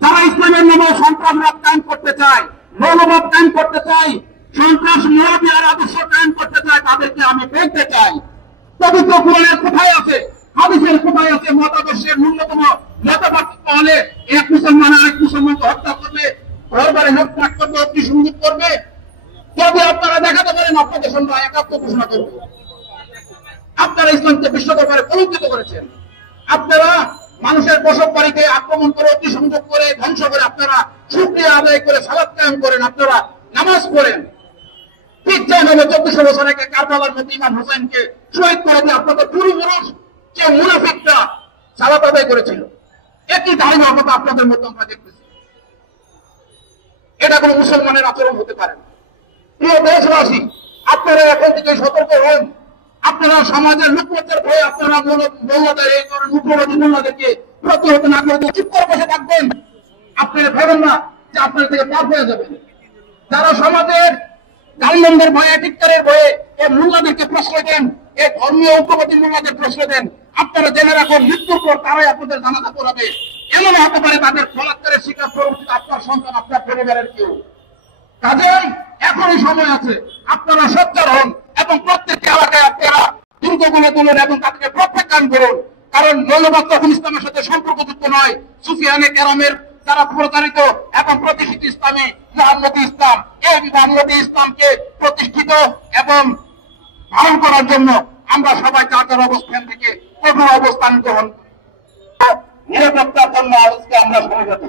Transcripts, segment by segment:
যারা ইসলামের নামে সন্ত্রাসবাদ কায়েম করতে চায়, মৌলবাদ কায়েম করতে চায়, সন্ত্রাস মোয়াবিয়ার আদর্শ কায়েম করতে চায়, তাদেরকে আমি দেখতে চাই। পবিত্র কোরআনের কোথায় আছে, হাদিসের কোথায় আছে মতাদর্শের ন্যূনতম মতপার্থক্য হলে এক মুসলমান আরেক মুসলমানকে হত্যা করবে, ঘর বাড়ি লুটপাট করবে, অগ্নিসংযোগ করবে? যদি আপনারা দেখাতে পারেন আপনাদের সঙ্গে একাত্ম ঘোষণা করবে। আপনারা ইসলামকে বিশ্ব দরবারে কলঙ্কিত করেছেন। আপনারা মানুষের বসত বাড়িতে আক্রমণ করে, অগ্নিসংযোগ করে, ধ্বংস করে, আপনারা শুকরিয়া আদায় করে সালাত কায়েম করেন, আপনারা নামাজ পড়েন। ঠিক যেভাবে 1400 বছর আগে কারবালার মধ্যে ইমাম হোসেনকে শহীদ করে দিয়ে আপনাদের পূর্বপুরুষ যে মুনাফিকরা সালাত আদায় করেছিল, একই ধারণা আপনাদের মধ্যে আমরা দেখতেছি। এটা কোনো মুসলমানের আচরণ হতে পারে না। প্রিয় দেশবাসী, আপনারা এখন থেকে সতর্ক হন। আপনারা সমাজের লোকমতের ভয়ে আপনারা মোল্লাদের এই করেন, মুখ্যমন্ত্রী মোল্লাদেরকে প্রতিহত না করে চুপ করে বসে থাকবেন। আপনারা ভেবেন না যে আপনার থেকে পার হয়ে যাবেন। যারা সমাজের গালমন্দের ভয়ে, টিক্কারের ভয়ে এই মোল্লাদেরকে প্রশ্রয় দেন, এই ধর্মীয় ঐক্যবাদী মোল্লাদের প্রশ্রয় দেন, আপনারা জেনে রাখুন মৃত্যুর পর তারাই আপনাদের জানাজা করাবে। এমন হতে পারে তাদের বলাৎকারের শিকার পরবর্তীতে আপনার সন্তান, আপনার পরিবারের কেউ। কাজেই এখনই সময় আছে, আপনারা সচ্চার হন এবং প্রত্যেকটি এলাকায় আপনারা দুর্গ গড়ে তুলুন এবং তাদেরকে প্রত্যাখ্যান করুন। কারণ মৌলবাদ তখন ইসলামের সাথে সম্পর্কযুক্ত নয়। সুফিয়ানে কেরামের যারা প্রচারিত এবং প্রতিষ্ঠিত ইসলামে মুহাম্মদী ইসলাম, এই মুহাম্মদী ইসলামকে প্রতিষ্ঠিত এবং ধারণ করার জন্য আমরা সবাই যার যার অবস্থান থেকে কঠোর অবস্থান গ্রহণ, নিরাপত্তার জন্য আজকে আমরা সমবেত।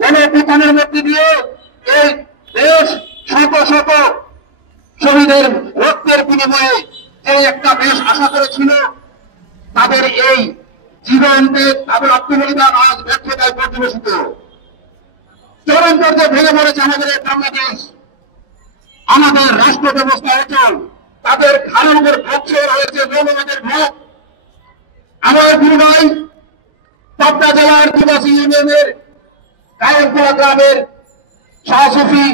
গণঅভ্যুত্থানের মধ্যে দিয়ে এই দেশ শত শত শহীদের রক্তের বিনিময়ে যে একটা দেশ আশা করেছিল, তাদের এই জীবনকে তাদের আত্মবলিদান আজ ব্যর্থতায় পর্যবেসিত। চরম পর্যায়ে ভেঙে পড়েছে আমাদের এই বাংলাদেশ। আমাদের রাষ্ট্র ব্যবস্থা অচল, তাদের ঘাড়ের উপর ভোগ হয়েছে মৌলবাদের ভোগ। আমার গুরু ভাই পাবনা জেলার দিবাসী ইউনিয়নের কায়েমপুরা গ্রামের শাহ সুফি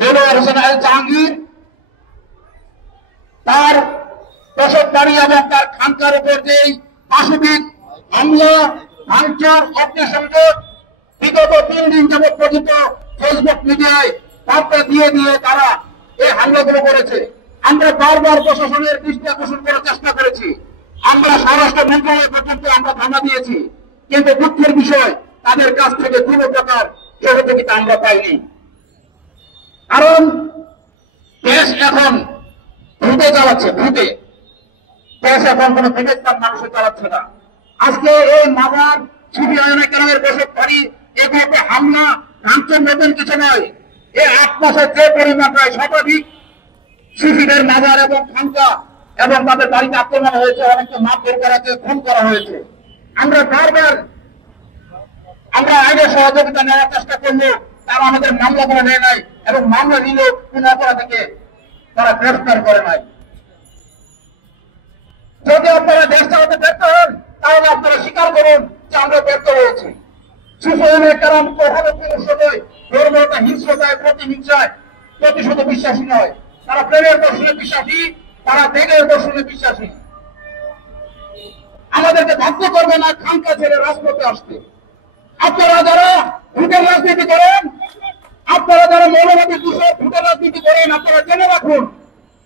দেলোয়ার হোসেন আল জাহাঙ্গীর, তার বসত বাড়ি এবং তার খানকার উপর যে পাশবিক হামলা, ভাঙচুর, অগ্নিসংযোগ বিগত 3 দিন যাবৎ পর্যন্ত ফেসবুক মিডিয়ায় বার্তা দিয়ে দিয়ে তারা এই হামলাগুলো করেছে। আমরা বারবার প্রশাসনের দৃষ্টি আকর্ষণ করার চেষ্টা করেছি, আমরা স্বরাষ্ট্র মন্ত্রণালয় পর্যন্ত আমরা ধারণা দিয়েছি, কিন্তু দুঃখের বিষয় তাদের কাছ থেকে কোন প্রকার সহযোগিতা আমরা পাইনি। কারণ দেশ এখন ভূতে চালাচ্ছে, ভূতে। দেশ এখন কোন বিবেকবান মানুষের চালাচ্ছে না। আজকে এই মাজার সুফিয়ানে কেরামের বসত বাড়ি এগুলোতে হামলা ভাঙচুর নতুন কিছু নয়। এই 8 মাসে যে পরিমাণ প্রায় শতাধিক সুফিদের মাজার এবং খানকা এবং তাদের বাড়িতে আক্রমণ হয়েছে, অনেককে মারধর করা হয়েছে, খুন করা হয়েছে। আমরা বারবার আইনের সহযোগিতা নেওয়ার চেষ্টা করলেও তারা আমাদের মামলা করে নেয় নাই এবং মামলা নিলেও কোন অপরাধীকে তারা গ্রেফতার করে নাই। যদি আপনারা দেশ চালাতে ব্যর্থ হন, তাহলে আপনারা স্বীকার করুন যে আমরা ব্যর্থ হয়েছি। সুফিয়ানে কেরাম কখনো কোন সময় ধর্মতা, হিংস্রতায়, প্রতিহিংসায়, প্রতিশোধ বিশ্বাসী নয়। তারা প্রেমের দর্শনে বিশ্বাসী, তারা ত্যাগের দর্শনে বিশ্বাসী। আমাদেরকে বাধ্য করবে না খানকা ছেড়ে রাজপথে আসতে। আপনারা যারা ভোটের রাজনীতি করেন, আপনারা যারা মৌলবাদী দূষণ ভোটের রাজনীতি করেন, আপনারা জেনে রাখুন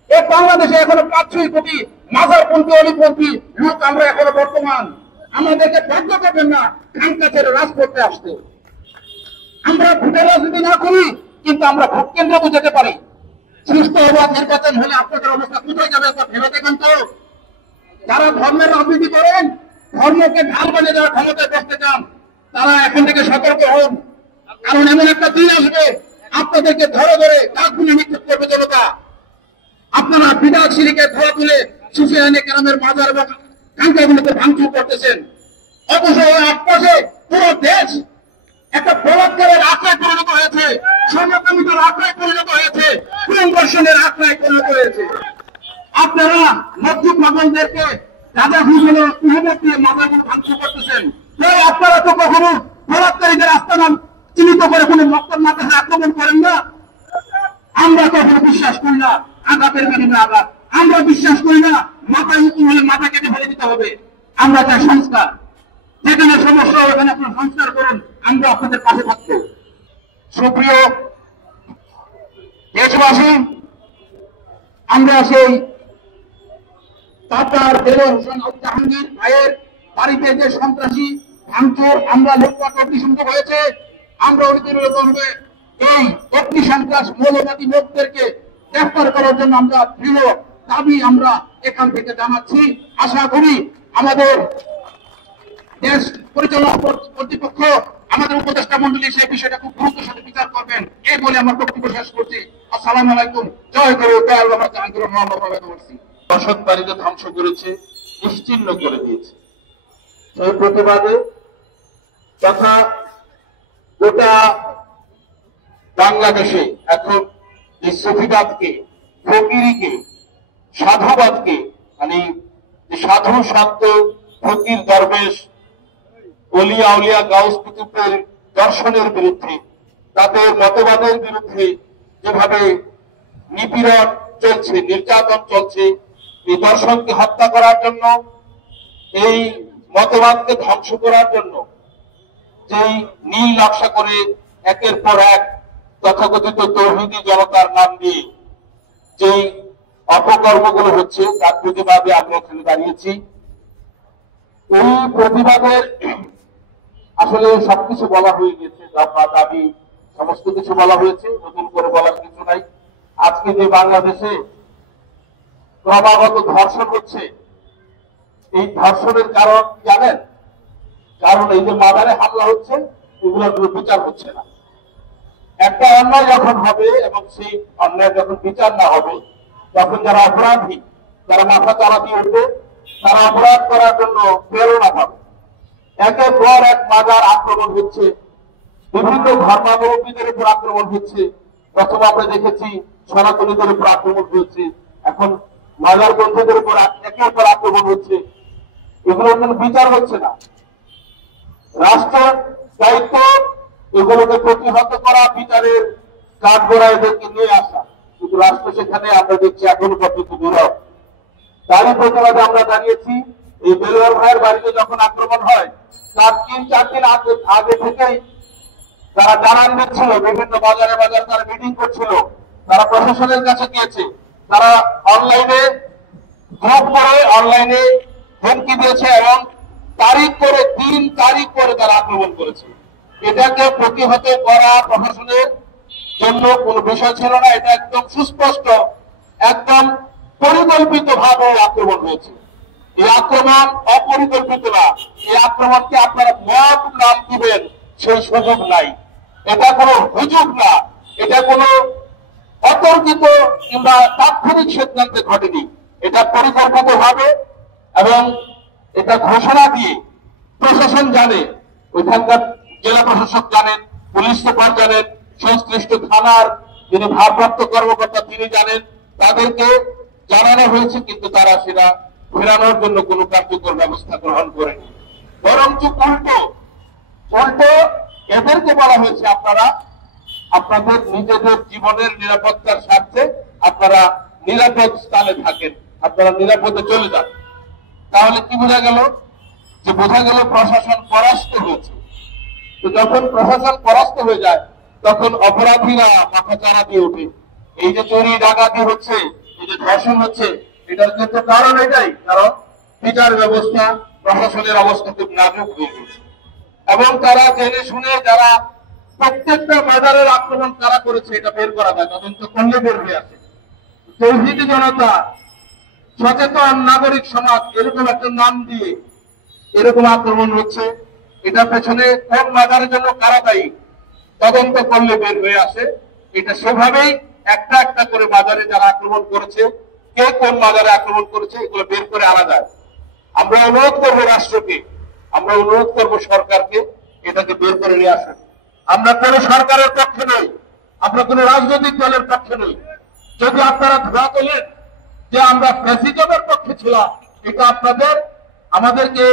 এই বাংলাদেশে এখনো 5-6 কোটি মাজারপন্থী, অলিপন্থী লোক আমরা এখনো বর্তমান। আমাদেরকে বাধ্য করবেন না খানকা ছেড়ে রাজপথে আসতে। আমরা ভোটের রাজনীতি না করি, কিন্তু আমরা ভোট কেন্দ্রে যেতে পারি। সুস্থ অবাধ নির্বাচন হলে আপনাদের অবস্থা কোথায় যাবে তা ভেবে দেখেন তো। যারা ধর্মের রাজনীতি করেন, ধর্মকে ঢাল বানিয়ে যারা ক্ষমতায় বসতে চান, তারা এখন থেকে সতর্ক হন। কারণ এমন একটা দিন আসবে আপনাদেরকে ধরে ধরে কাকুনে নিক্ষেপ করবে জনতা। আপনারা বিদাত সিরিকে ধোয়া তুলে সুফিয়ানে কেরামের মাজার এবং খানকাগুলোতে ভাঙচুর করতেছেন। অথচ 8 মাসে পুরো দেশ একটা বলাৎকারের আখড়ায় পরিণত হয়েছে, সমকামিতার আখড়ায় পরিণত হয়েছে, পুনর্বাসনের আখড়ায় পরিণত হয়েছে। আপনারা মসজিদ মামলদেরকে রাজা হুজুরের উহমত দিয়ে মাজারগুলো ভাঙচুর করতেছেন। আপনারা তো কখনো বলাৎকারীদের আস্তানা চিহ্নিত করে কোনো মক্তব মাদ্রাসায় আক্রমণ করেন না। আমরা কখনো বিশ্বাস করি না আঘাতের বিনিময়ে আঘাত। আমরা বিশ্বাস করি না মাথা উঁচু হলে মাথা কেটে ফেলে দিতে হবে। আমরা চাই সংস্কার, যেখানে অবশ্যই এখানে আপনার সংস্কার করুন, আমরা আপনাদের পাশে থাকবো। সুপ্রিয় দেশবাসী, আমরা সেই তাতার দেলোয়ার হোসেন আল জাহাঙ্গীর ভাইয়ের বাড়িতে যে সন্ত্রাসী ভাঙচুর আমরা লুটপাট অগ্নিসংযোগ হয়েছে, আমরা অনিবার্যভাবে এই অগ্নি সন্ত্রাস মৌলবাদী লোকদেরকে গ্রেফতার করার জন্য আমরা দৃঢ় দাবি আমরা এখান থেকে জানাচ্ছি। আশা করি আমাদের দেশ পরিচালনা কর্তৃপক্ষ, আমাদের উপদেষ্টা মন্ডলী সেই বিষয়টা খুব গুরুত্বের সাথে বিচার করবেন, এই বলে আমার বক্তব্য শেষ করছি। আসসালামু আলাইকুম। জয় করো দয়াল বাবা জাহাঙ্গীর মোহাম্মদ বলছি। বসত বাড়িতে ধ্বংস করেছে, নিশ্চিহ্ন করে দিয়েছে। সেই প্রতিবাদে তথা গোটা বাংলাদেশে এখন এই সুফিবাদকে, ফকিরিকে, সাধুবাদকে, মানে সাধু সন্ত ফকির দরবেশ ওলিয়া উলিয়া গাউস কুতুবের দর্শনের বিরুদ্ধে, তাদের মতবাদের বিরুদ্ধে যেভাবে নিপীড়ন চলছে, নির্যাতন চলছে, এই দর্শনকে হত্যা করার জন্য, এই মতবাদকে ধ্বংস করার জন্য যেই নীল নকশা করে একের পর এক তথাকথিত তৌহিদি জনতার নাম দিয়ে যেই অপকর্মগুলো হচ্ছে, তার প্রতিবাদে আমরা এখানে দাঁড়িয়েছি। এই প্রতিবাদের আসলে সবকিছু বলা হয়ে গেছে, দাবি সমস্ত কিছু বলা হয়েছে, নতুন করে বলার কিছু নাই। আজকে যে বাংলাদেশে ক্রমাগত ধর্ষণ হচ্ছে, এই ধর্ষণের কারণ জানেন? কারণ এই যে মাদারে হামলা হচ্ছে, এগুলোর বিচার হচ্ছে না। একটা অন্যায় যখন হবে এবং সেই অন্যায় যখন বিচার না হবে, তখন যারা অপরাধী, যারা মাথা চারা দিয়ে উঠবে, তারা অপরাধ করার জন্য প্রেরণা পাবে। একের পর এক মাজার আক্রমণ হচ্ছে, বিভিন্ন ধর্মাবলম্বীদের উপর আক্রমণ হচ্ছে। প্রথম আমরা দেখেছি সনাতনীদের উপর আক্রমণ হচ্ছে, এখন মাজার বন্ধুদের উপর একের পর আক্রমণ হচ্ছে। এগুলোর কোনো বিচার হচ্ছে না। রাষ্ট্রের দায়িত্ব এগুলোকে প্রতিহত করা, বিচারের কাঠগড়া এদেরকে নিয়ে আসা, কিন্তু রাষ্ট্র সেখানে আমরা দেখছি এখনো পর্যন্ত দুর্বল। তারই প্রতিবাদে আমরা দাঁড়িয়েছি। এই দেলোয়ার ভাইয়ের বাড়িতে যখন আক্রমণ হয়, তার 3-4 দিন আগে থেকেই তারা জানান দিচ্ছিল, বিভিন্ন বাজারে বাজারে তারা মিটিং করছিল, তারা প্রশাসনের কাছে গিয়েছে, তারা অনলাইনে গ্রুপ করে অনলাইনে হুমকি দিয়েছে এবং তারিখ করে 3 তারিখ করে তারা আক্রমণ করেছে। এটাকে প্রতিহত করা প্রশাসনের জন্য কোন বিষয় ছিল না। এটা একদম সুস্পষ্ট, একদম পরিকল্পিত ভাবে আক্রমণ হয়েছে। এই আক্রমণ অপরিকল্পিত না। এই আক্রমণকে আপনারা মত নাম দিবেন সেই সুযোগ নাই। এটা কোনো হুজুগ না, এটা কোনো অতর্কিত কিংবা তাৎক্ষণিক সিদ্ধান্তে ঘটেনি। এটা পরিকল্পিত ভাবে এবং এটা ঘোষণা দিয়ে প্রশাসন জানে, ওইখানকার জেলা প্রশাসক জানেন, পুলিশ সুপার জানেন, সংশ্লিষ্ট থানার যিনি ভারপ্রাপ্ত কর্মকর্তা তিনি জানেন, তাদেরকে জানানো হয়েছে, কিন্তু তারা সেটা ফেরানোর জন্য কোনো কার্যকর ব্যবস্থা গ্রহণ করেনি। বরঞ্চ উল্টো এদেরকে বলা হয়েছে, আপনারা আপনাদের নিজেদের জীবনের নিরাপত্তার স্বার্থে আপনারা নিরাপদ স্থানে থাকেন, আপনারা নিরাপদে চলে যান। তাহলে কি বোঝা গেল? যে বোঝা গেল প্রশাসন পরাস্ত হয়েছে। তো যখন প্রশাসন পরাস্ত হয়ে যায়, তখন অপরাধীরা মাথা চারা দিয়ে ওঠে। এই যে চুরি ডাকাতি হচ্ছে, এই যে ধর্ষণ হচ্ছে, এটার কিন্তু কারণ এটাই, কারণ বিচার ব্যবস্থা, প্রশাসনের অবস্থা খুব নাজুক হয়ে গেছে। এবং তারা জেনে শুনে যারা প্রত্যেকটা বাজারের আক্রমণ কারা করেছে এটা বের করা যায়, তদন্ত করলে বের হয়ে আসে। তৌহিদি জনতা, সচেতন নাগরিক সমাজ, এরকম একটা নাম দিয়ে এরকম আক্রমণ হচ্ছে। এটা পেছনে কোন বাজারের জন্য কারা দায়ী তদন্ত করলে বের হয়ে আসে। এটা সেভাবেই একটা একটা করে বাজারে যারা আক্রমণ করেছে, কে কোন বাজারে আক্রমণ করেছে, এগুলো বের করে আনা যায়। আমরা অনুরোধ করবো রাষ্ট্রকে, আমরা অনুরোধ করবো সরকারকে, এটাকে বের করে নিয়ে আসেন। আমরা কোন সরকারের পক্ষে নই, আমরা কোন রাজনৈতিক দলের পক্ষে নই। যদি আপনারা ধরা তোলেন যে আমরা ফ্যাসিজমের পক্ষে ছিলাম, এটা আপনাদের আমাদেরকে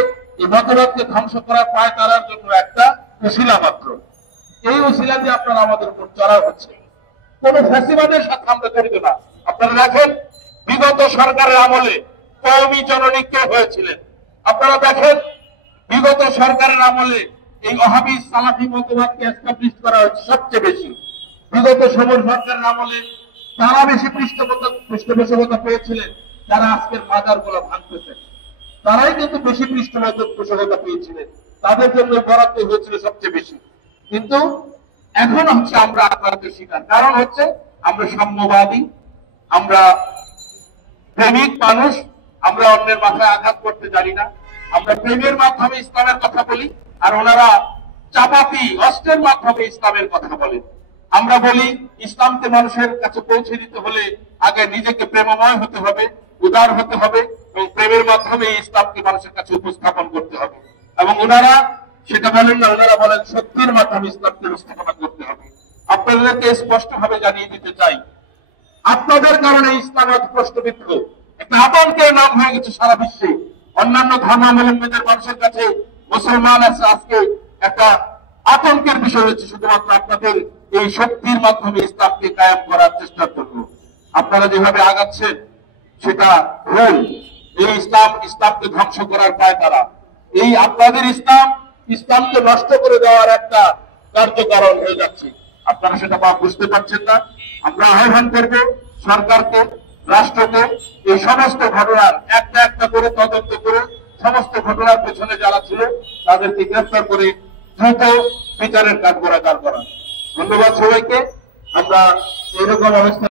এই মতবাদকে ধ্বংস করার পায় তারার জন্য একটা উশিলা মাত্র। এই উশিলা দিয়ে আপনারা আমাদের উপর চড়া হচ্ছে। কোন ফ্যাসিবাদের সাথে আমরা জড়িত না। আপনারা দেখেন বিগত সরকারের আমলে কওমি জননী কে হয়েছিলেন, আপনারা দেখেন বিগত সরকারের আমলে এই ওয়াহাবি সালাফি মতবাদকে এস্টাবলিশ করা হয়েছে সবচেয়ে বেশি। বিগত সময় সরকারের আমলে তারা বেশি পৃষ্ঠপোষকতা পেয়েছিলেন, যারা আজকের মাজার গুলো ভাঙতেছেন তারাই কিন্তু বেশি পৃষ্ঠপোষকতা পেয়েছিলেন, তাদের জন্য বরাদ্দ হয়েছিল সবচেয়ে বেশি। কিন্তু এখন হচ্ছে আমরা আক্রান্তের শিকার, কারণ হচ্ছে আমরা সাম্যবাদী, আমরা প্রেমিক মানুষ, আমরা অন্যের মাথায় আঘাত করতে জানি না। আমরা প্রেমের মাধ্যমে ইসলামের কথা বলি, আর ওনারা চাপাতি অস্ত্রের মাধ্যমে ইসলামের কথা বলেন। আমরা বলি ইসলামকে মানুষের কাছে পৌঁছে দিতে হলে আগে নিজেকে প্রেমময় হতে হবে, উদার হতে হবে, এবং প্রেমের মাধ্যমে ইসলামকে মানুষের কাছে উপস্থাপন করতে হবে। এবং ওনারা সেটা বলেন না, ওনারা বলেন সত্যের মাধ্যমে ইসলামকে উপস্থাপনা করতে হবে। আপনাদেরকে স্পষ্টভাবে জানিয়ে দিতে চাই, আপনাদের কারণে ইসলাম আজ প্রশ্নবিদ্ধ, একটা আতঙ্কের নাম হয়ে গেছে সারা বিশ্বে। অন্যান্য ধর্মাবলম্বীদের মানুষের কাছে মুসলমান আছে আজকে একটা আতঙ্কের বিষয় হচ্ছে, শুধুমাত্র আপনাদের এই শক্তির মাধ্যমে ইসলামকে কায়েম করার চেষ্টার জন্য। আপনারা যেভাবে আগাচ্ছেন সেটা ভুল। এই ইসলামকে ধ্বংস করার পায় তারা। এই আপনাদের ইসলামকে নষ্ট করে দেওয়ার একটা কার্যকারণ হয়ে যাচ্ছে, আপনারা সেটা বুঝতে পারছেন না। আমরা আহ্বান করব সরকারকে, রাষ্ট্রকে এই সমস্ত ঘটনার একটা একটা করে তদন্ত করে সমস্ত ঘটনার পেছনে যারা ছিল তাদেরকে গ্রেফতার করে দ্রুত বিচারের কাঠগড়ায় দাঁড় করা। ধন্যবাদ সবাইকে। আমরা এরকম অবস্থা